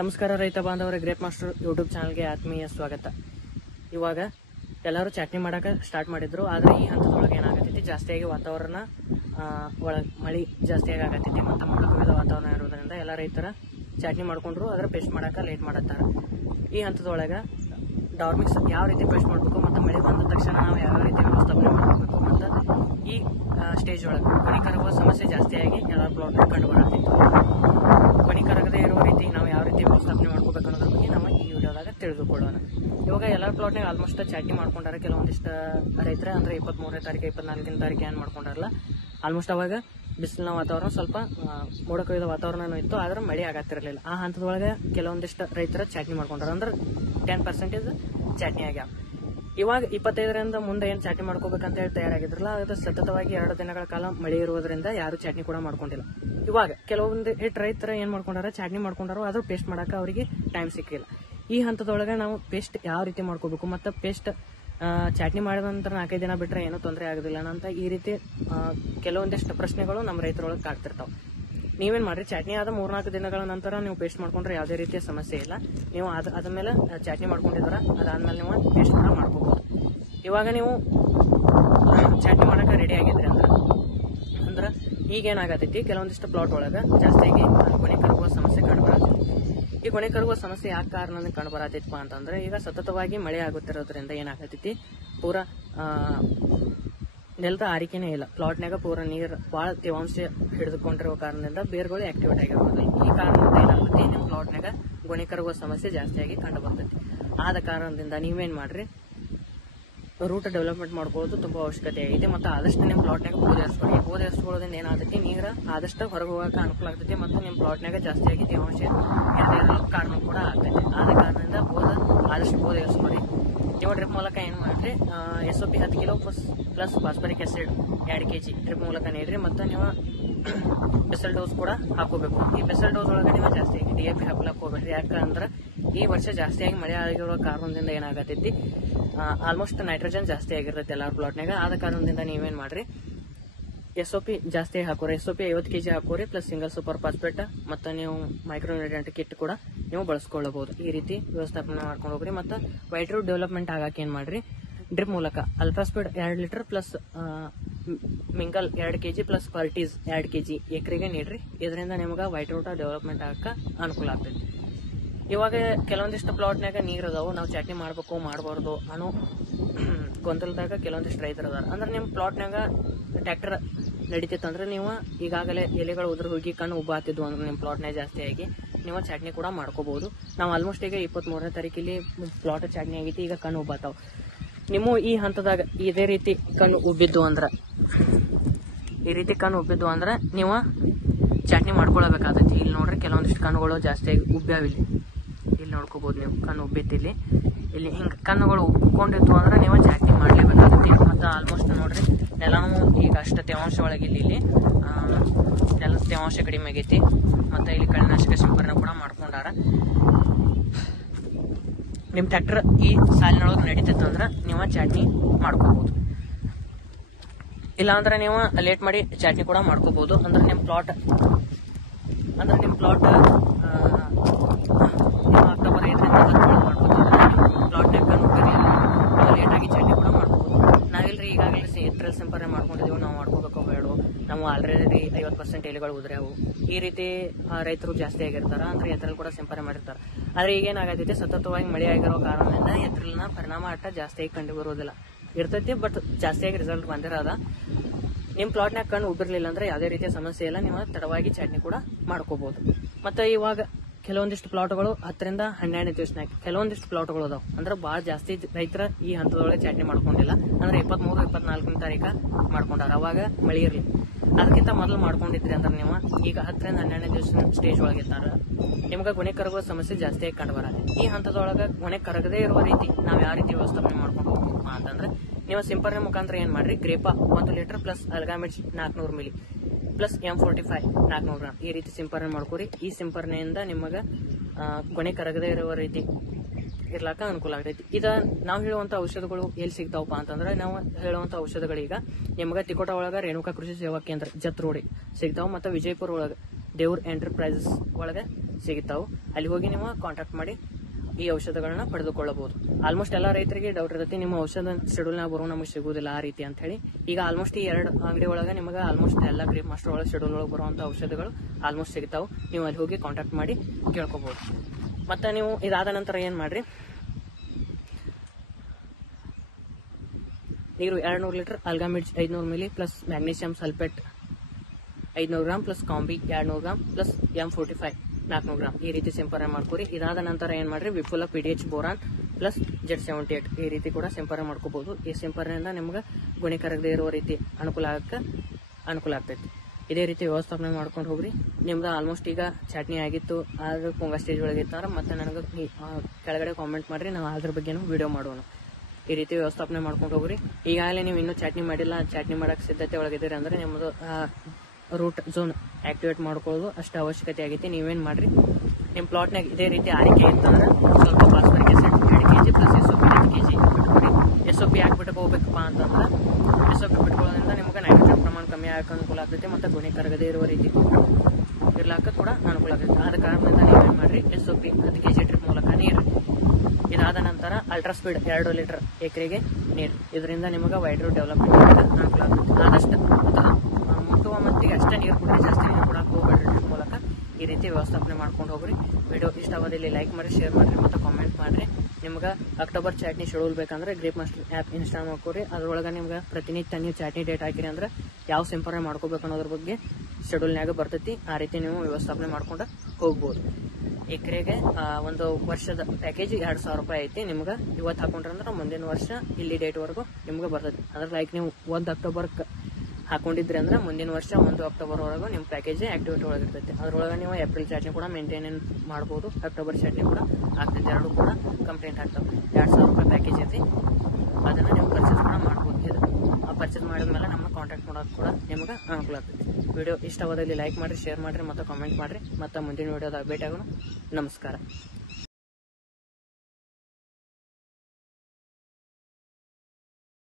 ನಮಸ್ಕಾರ ರೈತ ಬಾಂಧವರ ಗ್ರೇಪ್ ಮಾಸ್ಟರ್ ಯೂಟ್ಯೂಬ್ ಚಾನಲ್ಗೆ ಆತ್ಮೀಯ ಸ್ವಾಗತ. ಇವಾಗ ಎಲ್ಲರೂ ಚಟ್ನಿ ಮಾಡಕ್ಕೆ ಸ್ಟಾರ್ಟ್ ಮಾಡಿದ್ರು. ಆದರೆ ಈ ಹಂತದೊಳಗೆ ಏನಾಗತ್ತೈತಿ, ಜಾಸ್ತಿಯಾಗಿ ವಾತಾವರಣ ಒಳಗೆ ಮಳೆ ಜಾಸ್ತಿಯಾಗಿ ಆಗತ್ತೈತಿ ಮತ್ತು ಮೋಡಕವಿದ ವಾತಾವರಣ ಇರೋದ್ರಿಂದ ಎಲ್ಲ ರೈತರ ಚಟ್ನಿ ಮಾಡ್ಕೊಂಡ್ರು ಅದರ ಪೇಸ್ಟ್ ಮಾಡಕ್ಕೆ ಲೇಟ್ ಮಾಡತ್ತಾರ. ಈ ಹಂತದೊಳಗೆ ಡಾರ್ಮಿಕ್ಸ್ ಯಾವ ರೀತಿ ಪೇಸ್ಟ್ ಮಾಡಬೇಕು ಮತ್ತು ಮಳೆ ಬಂದ ತಕ್ಷಣ ನಾವು ಯಾವ ರೀತಿ ವ್ಯವಸ್ಥಾಪನೆ ಮಾಡಬೇಕು ಮತ್ತು ಈ ಸ್ಟೇಜ್ ಒಳಗೆ ಕೊನೆ ಕರಗುವ ಸಮಸ್ಯೆ ಜಾಸ್ತಿಯಾಗಿ ಎಲ್ಲ ಪ್ಲಾಟ್ನಾಗ ಕಂಡು ಬರತ್ತೈತಿ. ಕೊನೆ ಕರಗದೆ ಇರುವ ರೀತಿ ನಾವು ಯಾವ ರೀತಿ ವ್ಯವಸ್ಥಾಪನೆ ಮಾಡ್ಕೋಬೇಕು ಅನ್ನೋದ್ರ ಬಗ್ಗೆ ನಾವು ಈ ವಿಡಿಯೋದಾಗ ತಿಳಿದುಕೊಳ್ಳೋಣ. ಇವಾಗ ಎಲ್ಲ ಪ್ಲಾಟ್ನಾಗ ಆಲ್ಮೋಸ್ಟ್ ಚಟ್ನಿ ಮಾಡ್ಕೊಂಡಾರ. ಕೆಲವೊಂದಿಷ್ಟು ರೈತರ ಅಂದ್ರೆ 23ನೇ ತಾರೀಕು 24ನೇ ತಾರೀಕು ಏನ್ ಮಾಡ್ಕೊಂಡಾರಲ್ಲ, ಆಲ್ಮೋಸ್ಟ್ ಅವಾಗ ಬಿಸಿಲಿನ ವಾತಾವರಣ ಸ್ವಲ್ಪ ಮೋಡ ಕವಿದ ವಾತಾವರಣ ಇತ್ತು, ಆದ್ರೆ ಮಳೆ ಆಗತ್ತಿರಲಿಲ್ಲ. ಆ ಹಂತದೊಳಗೆ ಕೆಲವೊಂದಿಷ್ಟು ರೈತರ ಚಟ್ನಿ ಮಾಡ್ಕೊಂಡಾರ, ಅಂದ್ರೆ 10% ಚಟ್ನಿ ಆಗ್ಯಾವ. ಇವಾಗ 25ರಿಂದ ಮುಂದೆ ಏನ್ ಚಟ್ನಿ ಮಾಡ್ಕೋಬೇಕಂತ ಹೇಳಿ ತಯಾರಾಗಿದ್ರಲ್ಲ, ಅದು ಸತತವಾಗಿ 2 ದಿನಗಳ ಕಾಲ ಮಳೆ ಇರುವುದರಿಂದ ಯಾರು ಚಟ್ನಿ ಕೂಡ ಮಾಡ್ಕೊಂಡಿಲ್ಲ. ಇವಾಗ ಕೆಲವೊಂದು ರೈತರ ಏನ್ ಮಾಡ್ಕೊಂಡಾರ, ಚಟ್ನಿ ಮಾಡ್ಕೊಂಡಾರೋ ಆದ್ರೂ ಪೇಸ್ಟ್ ಮಾಡಾಕ ಅವರಿಗೆ ಟೈಮ್ ಸಿಕ್ಕಿಲ್ಲ. ಈ ಹಂತದೊಳಗೆ ನಾವು ಪೇಸ್ಟ್ ಯಾವ ರೀತಿ ಮಾಡ್ಕೋಬೇಕು ಮತ್ತು ಪೇಸ್ಟ್ ಚಟ್ನಿ ಮಾಡಿದ ನಂತರ 4-5 ದಿನ ಬಿಟ್ರೆ ಏನೂ ತೊಂದರೆ ಆಗೋದಿಲ್ಲ ಅಂತ ಈ ರೀತಿ ಕೆಲವೊಂದಿಷ್ಟು ಪ್ರಶ್ನೆಗಳು ನಮ್ಮ ರೈತರೊಳಗೆ ಕಾಡ್ತಿರ್ತಾವೆ. ನೀವೇನ್ ಮಾಡ್ರಿ, ಚಟ್ನಿ ಆದ 3-4 ದಿನಗಳ ನಂತರ ನೀವು ಪೇಸ್ಟ್ ಮಾಡ್ಕೊಂಡ್ರೆ ಯಾವುದೇ ರೀತಿಯ ಸಮಸ್ಯೆ ಇಲ್ಲ. ನೀವು ಅದಾದ್ಮೇಲೆ ಚಟ್ನಿ ಮಾಡ್ಕೊಂಡಿದ್ರ ಅದಾದ್ಮೇಲೆ ನೀವು ಪೇಸ್ಟ್ ಕೂಡ ಮಾಡ್ಕೋಬಹುದು. ಇವಾಗ ನೀವು ಚಟ್ನಿ ಮಾಡಕ್ಕೆ ರೆಡಿ ಆಗಿದ್ರಿ ಅಂದ್ರೆ ಈಗೇನಾಗತೈತಿ, ಕೆಲವೊಂದಿಷ್ಟು ಪ್ಲಾಟ್ ಒಳಗೆ ಜಾಸ್ತಿಯಾಗಿ ಕೊನೆ ಕರಗುವ ಸಮಸ್ಯೆ ಕಂಡುಬರತೈತಿ. ಈ ಕೊನೆ ಕರಗುವ ಸಮಸ್ಯೆ ಯಾಕೆ ಕಾರಣ ಕಂಡುಬರತೈತಪ್ಪ ಅಂತಂದ್ರೆ, ಈಗ ಸತತವಾಗಿ ಮಳೆ ಆಗುತ್ತಿರೋದ್ರಿಂದ ಏನಾಗತೈತಿ, ಪೂರಾ ನೆಲದ ಆರಿಕೆನೇ ಇಲ್ಲ. ಪ್ಲಾಟ್ನಾಗ ಪೂರ ನೀರು ಭಾಳ ತೇವಾಂಶ ಹಿಡಿದುಕೊಂಡಿರುವ ಕಾರಣದಿಂದ ಬೇರ್ಗಳು ಆಕ್ಟಿವೇಟ್ ಆಗಿರೋದಿಲ್ಲ. ಈ ಕಾರಣದಿಂದ ಏನಾಗುತ್ತೆ, ನಿಮ್ಮ ಪ್ಲಾಟ್ನಾಗ ಗೊನೆ ಕರಗುವ ಸಮಸ್ಯೆ ಜಾಸ್ತಿಯಾಗಿ ಕಂಡು ಬರ್ತೈತಿ. ಆದ ಕಾರಣದಿಂದ ನೀವೇನ್ ಮಾಡ್ರಿ, ರೂಟ್ ಡೆವಲಪ್ಮೆಂಟ್ ಮಾಡ್ಕೊಳ್ಳೋದು ತುಂಬಾ ಅವಶ್ಯಕತೆ ಐತಿ. ಮತ್ತು ಆದಷ್ಟು ನಿಮ್ಮ ಪ್ಲಾಟ್ನಾಗ ಬೋಧೆರಿಸ್ಕೊಳ್ಳೋದ್ರಿಂದ ಏನಾಗ್ತೈತಿ, ನೀರ ಆದಷ್ಟು ಹೊರಗೆ ಹೋಗಕ್ಕೆ ಅನುಕೂಲ ಆಗ್ತೈತಿ ಮತ್ತು ನಿಮ್ಮ ಪ್ಲಾಟ್ನಾಗ ಜಾಸ್ತಿಯಾಗಿ ತೇವಾಂಶ ಇರದೇ ಕಾರಣ ಕೂಡ ಆಗ್ತೈತಿ. ಆದ ಕಾರಣದಿಂದ ಆದಷ್ಟು ಬೋಧೆರಿಸ್ಕೊಳ್ಳಿ. ನೀವು ಡ್ರಿಪ್ ಮೂಲಕ ಏನ್ ಮಾಡ್ರಿ, SOP 10 kilo plus phosphoric acid 2 kg drip ಮೂಲಕ ನೀಡ್ರಿ. ಮತ್ತು ನೀವು ಬೆಸಲ್ ಡೋಸ್ ಕೂಡ ಹಾಕೋಬೇಕು. ಈ ಬೆಸಲ್ ಡೋಸ್ ಒಳಗೆ ನೀವು ಜಾಸ್ತಿಯಾಗಿ DAP ಹಾಕ್ಲಕ್ ಹೋಗ್ಬೇಡ್ರಿ. ಯಾಕಂದ್ರೆ ಈ ವರ್ಷ ಜಾಸ್ತಿಯಾಗಿ ಮಳೆ ಆಗಿರೋ ಕಾರಣದಿಂದ ಏನಾಗತೈತಿ, ಆಲ್ಮೋಸ್ಟ್ ನೈಟ್ರೋಜನ್ ಜಾಸ್ತಿ ಆಗಿರ್ತೈತಿ ಎಲ್ಲಾರ ಪ್ಲಾಟ್ನಾಗ. ಆದ ಕಾರಣದಿಂದ ನೀವೇನ್ ಮಾಡ್ರಿ, SOP ಜಾಸ್ತಿ ಹಾಕೋರಿ. SOP 50 kg ಹಾಕೋರಿ, ಪ್ಲಸ್ ಸಿಂಗಲ್ ಸೂಪರ್ ಫಾಸ್ಫೇಟ್ ಮತ್ತು ನೀವು ಮೈಕ್ರೋನ್ಯೂಟ್ರಿಯೆಂಟ್ ಕಿಟ್ ಕೂಡ ನೀವು ಬಳಸ್ಕೊಳ್ಳಬಹುದು. ಈ ರೀತಿ ವ್ಯವಸ್ಥಾಪನೆ ಮಾಡ್ಕೊಂಡು ಹೋಗ್ರಿ. ಮತ್ತು ವೈಟ್ ರೂಟ್ ಡೆವಲಪ್ಮೆಂಟ್ ಆಗಕ್ಕೆ ಏನ್ ಮಾಡ್ರಿ, ಡ್ರಿಪ್ ಮೂಲಕ ಅಲ್ಫಾಸ್ಪೀಡ್ 2 ಲೀಟರ್ ಪ್ಲಸ್ ಮಿಂಗಲ್ 2 kg ಪ್ಲಸ್ ಪರ್ಟೀಸ್ 2 kg ಎಕರೆಗೆ ನೀಡ್ರಿ. ಇದರಿಂದ ನಿಮ್ಗೆ ವೈಟ್ ರೂಟ್ ಡೆವಲಪ್ಮೆಂಟ್ ಆಗಕ್ಕೆ ಅನುಕೂಲ ಆಗ್ತೈತಿ. ಇವಾಗ ಕೆಲವೊಂದಿಷ್ಟು ಪ್ಲಾಟ್ನಾಗ ನೀರ್ ಅದಾವು, ನಾವು ಚಟ್ನಿ ಮಾಡ್ಬೇಕು ಮಾಡಬಾರ್ದು ಅನ್ನೋ ಗೊಂದಲದಾಗ ಕೆಲವೊಂದಿಷ್ಟು ರೈತರು ಅದಾರ. ಅಂದ್ರೆ ನಿಮ್ಮ ಪ್ಲಾಟ್ನಾಗ ಟ್ರ್ಯಾಕ್ಟರ್ ನಡೀತಿತ್ತಂದ್ರೆ ನೀವು ಈಗಾಗಲೇ ಎಲೆಗಳು ಉದುರು ಹೋಗಿ ಕಣ್ಣು ಉಬ್ಬ ಆಗ್ತಿದ್ವು ಅಂದ್ರೆ ನಿಮ್ಮ ಪ್ಲಾಟ್ನಾಗ ಜಾಸ್ತಿಯಾಗಿ ನೀವು ಚಟ್ನಿ ಕೂಡ ಮಾಡ್ಕೋಬಹುದು. ನಾವು ಆಲ್ಮೋಸ್ಟ್ ಈಗ 23ನೇ ತಾರೀಕಿಲ್ಲಿ ಪ್ಲಾಟ್ ಚಟ್ನಿ ಆಗೈತಿ, ಈಗ ಕಣ್ಣು ಉಬ್ಬಾತಾವ್. ನಿಮ್ಮ ಈ ಹಂತದಾಗ ಇದೇ ರೀತಿ ಕಣ್ಣು ಉಬ್ಬಿದ್ದು ಅಂದ್ರೆ ನೀವು ಚಟ್ನಿ ಮಾಡ್ಕೊಳ್ಬೇಕಾಗತ್ತೆ. ಇಲ್ಲಿ ನೋಡ್ರಿ, ಕೆಲವೊಂದಿಷ್ಟು ಕಣ್ಣುಗಳು ಜಾಸ್ತಿಯಾಗಿ ಉಬ್ಬ್ಯಾವಿಲ್ಲಿ. ಇಲ್ಲಿ ನೋಡ್ಕೋಬಹುದು ನೀವು, ಕಣ್ಣು ಉಬ್ಬಿತ್ತು. ಇಲ್ಲಿ ಹಿಂಗೆ ಕಣ್ಣುಗಳು ಉಬ್ಕೊಂಡಿತ್ತು ಅಂದ್ರೆ ನೀವು ಚಟ್ನಿ ಮಾಡ್ಲೇಬೇಕಾಗತ್ತೆ. ಮತ್ತು ಆಲ್ಮೋಸ್ಟ್ ನೋಡ್ರಿ, ನೆಲನೂ ಈಗ ಅಷ್ಟು ತೇವಾಂಶ ಒಳಗಿಲ್ಲ. ಇಲ್ಲಿ ನೆಲದ ತೇವಾಂಶ ಕಡಿಮೆ ಆಗೈತಿ. ಮತ್ತು ಇಲ್ಲಿ ಕಳೆನಾಶಕ ಸಿಂಪರಣೆ ಕೂಡ ಮಾಡ್ಕೊಂಡಾರ. ನಿಮ್ಮ ಟ್ರ್ಯಾಕ್ಟರ್ ಈ ಸಾಲಿನೊಳಗೆ ನಡೀತಿತ್ತಂದ್ರೆ ನೀವು ಚಟ್ನಿ ಮಾಡ್ಕೋಬಹುದು. ಇಲ್ಲಾಂದ್ರೆ ನೀವು ಲೇಟ್ ಮಾಡಿ ಚಟ್ನಿ ಕೂಡ ಮಾಡ್ಕೋಬಹುದು. ಅಂದ್ರೆ ನಿಮ್ಮ ಪ್ಲಾಟ್ ಅಕ್ಟೋಬರ್ 5ರಿಂದ ಪ್ಲಾಟ್ನಾಗ ಲೇಟಾಗಿ ಚಟ್ನಿ ಕೂಡ ಮಾಡ್ಕೋಬಹುದು. ನಾವಿಲ್ರಿ ಈಗಾಗಲೇ ಏಪ್ರಿಲ್ ಸಿಂಪರಣೆ ಮಾಡ್ಕೊಂಡಿದ್ದೀವಿ, ನಾವು ಮಾಡ್ಕೋಬೇಕೋ ಬೇಡ, ನಾವು ಆಲ್ರೆಡಿ 50% ಎಲೆಗಳು ಉದ್ರ್ಯಾವು. ಈ ರೀತಿ ರೈತರು ಜಾಸ್ತಿ ಆಗಿರ್ತಾರ, ಅಂದ್ರೆ ಏಪ್ರಿಲ್ ಕೂಡ ಸಿಂಪರಣೆ ಮಾಡಿರ್ತಾರೆ. ಆದ್ರೆ ಈಗೇನಾಗತೈತಿ, ಸತತವಾಗಿ ಮಳೆ ಆಗಿರೋ ಕಾರಣದಿಂದ ಏಪ್ರಿಲ್ನ ಪರಿಣಾಮ ಜಾಸ್ತಿಯಾಗಿ ಕಂಡು ಬರೋದಿಲ್ಲ ಇರ್ತೈತಿ. ಬಟ್ ಜಾಸ್ತಿಯಾಗಿ ರಿಸಲ್ಟ್ ಬಂದಿರೋದ. ನಿಮ್ಮ ಪ್ಲಾಟ್ನಾಗ ಕಣ್ಣು ಉಬ್ಬಿರ್ಲಿಲ್ಲ ಅಂದ್ರೆ ಯಾವುದೇ ರೀತಿಯ ಸಮಸ್ಯೆ ಇಲ್ಲ, ನೀವು ತಡವಾಗಿ ಚಟ್ನಿ ಕೂಡ ಮಾಡ್ಕೋಬಹುದು. ಮತ್ತೆ ಇವಾಗ ಕೆಲವೊಂದಿಷ್ಟು ಪ್ಲಾಟ್ಗಳು 10ರಿಂದ 12 ದಿವಸನಾಗ ಕೆಲವೊಂದಿಷ್ಟು ಪ್ಲಾಟ್ಗಳು ಅದಾವ. ಅಂದ್ರೆ ಭಾಳ ಜಾಸ್ತಿ ರೈತರ ಈ ಹಂತದೊಳಗೆ ಚಟ್ನಿ ಮಾಡ್ಕೊಂಡಿಲ್ಲ. ಅಂದ್ರೆ 23-24ನೇ ತಾರೀಕ ಮಾಡ್ಕೊಂಡಾರ, ಅವಾಗ ಮಳೆ ಇರಲಿ. ಅದಕ್ಕಿಂತ ಮೊದಲು ಮಾಡ್ಕೊಂಡಿದ್ರಿ ಅಂದ್ರೆ ನೀವು ಈಗ 10ರಿಂದ 12 ದಿವಸ ಸ್ಟೇಜ್ ಒಳಗಿರ್ತಾರ, ನಿಮ್ಗೆ ಗೊನೆ ಕರಗುವ ಸಮಸ್ಯೆ ಜಾಸ್ತಿಯಾಗಿ ಕಂಡುಬರಲ್ಲ. ಈ ಹಂತದೊಳಗೆ ಗೊನೆ ಕರಗದೇ ಇರುವ ರೀತಿ ನಾವು ಯಾವ ರೀತಿ ವ್ಯವಸ್ಥಾಪನೆ ಮಾಡ್ಕೊಂಡು ಹೋಗ್ಬೇಕು ಅಂತಂದ್ರೆ, ನೀವು ಸಿಂಪರಣೆ ಮುಖಾಂತರ ಏನ್ ಮಾಡ್ರಿ, ಗ್ರೇಪಾ 1 ಲೀಟರ್ ಪ್ಲಸ್ ಅಲ್ಗಾಮಿಡ್ಸ್ 400 ಮಿಲಿ ಪ್ಲಸ್ M45 400 ಗ್ರಾಮ್ ಈ ರೀತಿ ಸಿಂಪರಣೆ ಮಾಡ್ಕೊರಿ. ಈ ಸಿಂಪರಣೆಯಿಂದ ನಿಮಗೆ ಗೊನೆ ಕರಗದೇ ಇರುವ ರೀತಿ ಇರ್ಲಾಕ ಅನುಕೂಲ ಆಗತೈತಿ. ಇದ ನಾವು ಹೇಳುವಂತ ಔಷಧಗಳು ಎಲ್ಲಿ ಸಿಗ್ತಾವಪ್ಪ ಅಂತಂದ್ರೆ, ನಾವು ಹೇಳುವಂತ ಔಷಧಗಳೀಗ ನಿಮ್ಗೆ ತಿಕೋಟ ಒಳಗ ರೇಣುಕಾ ಕೃಷಿ ಸೇವಾ ಕೇಂದ್ರ ಜತ್ ರೋಡ್ ಸಿಗ್ತಾವ. ಮತ್ತು ವಿಜಯಪುರ ಒಳಗ ದೇವ್ರ ಎಂಟರ್ಪ್ರೈಸಸ್ ಒಳಗೆ ಸಿಗುತ್ತಾವು. ಅಲ್ಲಿ ಹೋಗಿ ನೀವು ಕಾಂಟ್ಯಾಕ್ಟ್ ಮಾಡಿ ಈ ಔಷಧಗಳನ್ನ ಪಡೆದುಕೊಳ್ಳಬಹುದು. ಆಲ್ಮೋಸ್ಟ್ ಎಲ್ಲ ರೈತರಿಗೆ ಡೌಟ್ ಇರುತ್ತೆ, ನಿಮ್ಮ ಔಷಧ ಶೆಡ್ಯೂಲ್ನಾಗ ಬರೋ ನಮಗೆ ಸಿಗುವುದಿಲ್ಲ ಆ ರೀತಿ ಅಂತ ಹೇಳಿ. ಈಗ ಆಲ್ಮೋಸ್ಟ್ ಈ 2 ಅಂಗಡಿ ಒಳಗೆ ನಿಮಗೆ ಆಲ್ಮೋಸ್ಟ್ ಎಲ್ಲ ಗ್ರೇಪ್ ಮಾಸ್ಟರ್ ಒಳಗೆ ಶೆಡ್ಯೂಲ್ ಒಳಗೆ ಬರುವಂತ ಔಷಧಗಳು ಆಲ್ಮೋಸ್ಟ್ ಸಿಗ್ತಾವೆ. ನೀವು ಅಲ್ಲಿ ಹೋಗಿ ಕಾಂಟ್ಯಾಕ್ಟ್ ಮಾಡಿ ಕೇಳ್ಕೋಬಹುದು. ಮತ್ತೆ ನೀವು ಇದಾದ ನಂತರ ಏನ್ ಮಾಡ್ರಿ, ನೀರು 200 ಲೀಟರ್, ಅಲ್ಗಾಮಿಡ್ಸ್ 500 ml plus magnesium sulphate 500 gram plus ಕಾಂಬಿ 200 ಗ್ರಾಮ್ ಪ್ಲಸ್ M45 400 ಗ್ರಾಮ್ ಈ ರೀತಿ ಸಿಂಪರಣೆ ಮಾಡ್ಕೊರಿ. ಇದಾದ ನಂತರ ಏನ್ ಮಾಡ್ರಿ, ವಿಫುಲ PDH ಬೋರಾನ್ ಪ್ಲಸ್ Z78 ಈ ರೀತಿ ಕೂಡ ಸಿಂಪರಣೆ ಮಾಡ್ಕೋಬಹುದು. ಈ ಸಿಂಪರಣೆಯಿಂದ ನಿಮ್ಗೆ ಗುಣಿ ಕರಗದೆ ಇರುವ ರೀತಿ ಅನುಕೂಲ ಆಗ್ತೈತಿ. ಇದೇ ರೀತಿ ವ್ಯವಸ್ಥಾಪನೆ ಮಾಡ್ಕೊಂಡು ಹೋಗ್ರಿ. ನಿಮ್ದು ಆಲ್ಮೋಸ್ಟ್ ಈಗ ಚಟ್ನಿ ಆಗಿತ್ತು, ಆದ್ರೆ ಪೊಂಗ ಸ್ಟೇಜ್ ಒಳಗೆ ಇತ್ತಾರ ಮತ್ತೆ ನನಗೆ ಕೆಳಗಡೆ ಕಾಮೆಂಟ್ ಮಾಡ್ರಿ, ನಾವು ಅದ್ರ ಬಗ್ಗೆನೂ ವಿಡಿಯೋ ಮಾಡೋಣ. ಈ ರೀತಿ ವ್ಯವಸ್ಥಾಪನೆ ಮಾಡ್ಕೊಂಡು ಹೋಗ್ರಿ. ಈಗಾಗಲೇ ನೀವು ಇನ್ನೂ ಚಟ್ನಿ ಮಾಡಿಲ್ಲ, ಚಟ್ನಿ ಮಾಡಕ್ಕೆ ಸಿದ್ಧತೆ ಒಳಗಿದ್ದೀರಿ ಅಂದ್ರೆ ನಿಮ್ಮದು ರೂಟ್ ಝೋನ್ ಆಕ್ಟಿವೇಟ್ ಮಾಡ್ಕೊಳ್ಳೋದು ಅಷ್ಟು ಅವಶ್ಯಕತೆ ಆಗೈತಿ. ನೀವೇನ್ ಮಾಡ್ರಿ, ನಿಮ್ಮ ಪ್ಲಾಟ್ನಾಗ ಇದೇ ರೀತಿ ಆರಿಕೆ ಇತ್ತಂದ್ರೆ ಸ್ವಲ್ಪ phosphoric acid 2 kg plus SOP 2 kg ಬಿಟ್ಬಿಡ್ರಿ. SOP ಯಾಕೆ ಬಿಟ್ಕೋಬೇಕಪ್ಪ ಅಂತಂದ್ರೆ SOP ಬಿಟ್ಕೊಳ್ಳೋದ್ರಿಂದ ನಿಮ್ಗೆ ನೈಟ್ರೋಜನ್ ಪ್ರಮಾಣ ಕಮ್ಮಿ ಆಗಕ್ಕೆ ಅನುಕೂಲ ಆಗ್ತೈತಿ, ಮತ್ತೆ ಗುಣಿ ಕರಗದೇ ಇರುವ ರೀತಿ ಇರ್ಲಾಕ ಕೂಡ ಅನುಕೂಲ ಆಗ್ತೈತಿ. ಆದ ಕಾರಣದಿಂದ ನೀವೇನ್ ಮಾಡ್ರಿ, SOP 10 kg ಡ್ರಿಪ್ ಮೂಲಕ ನೀರು. ಇದಾದ ನಂತರ ಅಲ್ಟ್ರಾ ಸ್ಪೀಡ್ 2 ಲೀಟರ್ ಎಕರೆಗೆ ನೀರು. ಇದರಿಂದ ನಿಮಗೆ ವೈಡ್ ರೂಟ್ ಡೆವಲಪ್ಮೆಂಟ್ ಅನುಕೂಲ ಆಗ್ತೈತಿ. ಆದಷ್ಟು ಮುಟ್ಟುವ ಮತ್ತಿಗೆ ಅಷ್ಟೇ ನೀರು ಕೊಡ್ರಿ, ಜಾಸ್ತಿ ನೀರು ಕೊಡಕ್ಕೆ ಹೋಗ್ಬೇಡ್ರಿ. ಡ್ರಿಪ್ ಮೂಲಕ ಈ ರೀತಿ ವ್ಯವಸ್ಥಾಪನೆ ಮಾಡ್ಕೊಂಡು ಹೋಗ್ರಿ. ವಿಡಿಯೋ ಇಷ್ಟವಾದಲ್ಲಿ ಲೈಕ್ ಮಾಡಿ, ಶೇರ್ ಮಾಡ್ರಿ ಮತ್ತು ಕಾಮೆಂಟ್ ಮಾಡ್ರಿ. ನಿಮ್ಗೆ ಅಕ್ಟೋಬರ್ ಚಾಟ್ನಿ ಶೆಡ್ಯೂಲ್ ಬೇಕಂದ್ರೆ ಗ್ರೇಪ್ ಮಾಸ್ಟರ್ ಆ್ಯಪ್ ಇನ್ಸ್ಟಾಲ್ ಮಾಡ್ಕೊರಿ. ಅದ್ರೊಳಗೆ ನಿಮ್ಗೆ ಪ್ರತಿನಿತ್ಯ ನೀವು ಚಾಟ್ನಿ ಡೇಟ್ ಹಾಕಿರಿ ಅಂದ್ರೆ ಯಾವ ಸಿಂಪರಣೆ ಮಾಡ್ಕೋಬೇಕು ಅನ್ನೋದ್ರ ಬಗ್ಗೆ ಶೆಡ್ಯೂಲ್ನಾಗ ಬರ್ತೈತಿ. ಆ ರೀತಿ ನೀವು ವ್ಯವಸ್ಥಾಪನೆ ಮಾಡ್ಕೊಂಡು ಹೋಗ್ಬೋದು. ಎಕರೆಗೆ ಒಂದು ವರ್ಷದ ಪ್ಯಾಕೇಜ್ 2,000 ರೂಪಾಯಿ ಐತಿ. ನಿಮ್ಗೆ ಇವತ್ತು ಹಾಕೊಂಡ್ರಂದ್ರೆ ಮುಂದಿನ ವರ್ಷ ಇಲ್ಲಿ ಡೇಟ್ ವರೆಗೂ ನಿಮ್ಗೆ ಬರ್ತೈತಿ. ಅದ್ರ ಲೈಕ್ ನೀವು 1 ಅಕ್ಟೋಬರ್ ಹಾಕೊಂಡಿದ್ರಿ ಅಂದ್ರೆ ಮುಂದಿನ ವರ್ಷ 1 ಅಕ್ಟೋಬರ್ ವರೆಗೂ ನಿಮ್ಮ ಪ್ಯಾಕೇಜ್ ಆಕ್ಟಿವಿಟಿ ಒಳಗಿರ್ತೈತಿ. ಅದ್ರೊಳಗೆ ನೀವು ಏಪ್ರಿಲ್ ಚಾಟ್ನಿ ಕೂಡ ಮೇಂಟೈನ್ ಮಾಡ್ಬೋದು, ಅಕ್ಟೋಬರ್ ಚಾಟ್ನಿ ಕೂಡ ಆಗ್ತೈತಿ. 2 ಕೂಡ ಕಂಪ್ಲೇಂಟ್ ಆಗ್ತಾವೆ. 2,000 ರೂಪಾಯಿ ಪ್ಯಾಕೇಜ್ ಐತಿ, ಅದನ್ನ ನೀವು ಪರ್ಚೇಸ್ ಕೂಡ ಮಾಡ್ಬೋದು. ಇದು ಪರ್ಚೇಸ್ ಮಾಡಿದ್ಮೇಲೆ ನಮ್ಮನ್ನ ಕಾಂಟ್ಯಾಕ್ಟ್ ಮಾಡೋದು ಕೂಡ ನಿಮ್ಗೆ ಅನುಕೂಲ ಆಗ್ತೈತಿ. ವಿಡಿಯೋ ಇಷ್ಟವಾದಲ್ಲಿ ಲೈಕ್ ಮಾಡಿರಿ, ಶೇರ್ ಮಾಡಿರಿ ಮತ್ತು ಕಾಮೆಂಟ್ ಮಾಡಿರಿ. ಮತ್ತು ಮುಂದಿನ ವಿಡಿಯೋದಾಗ ಭೇಟಿ ಆಗೋಣ. ನಮಸ್ಕಾರ.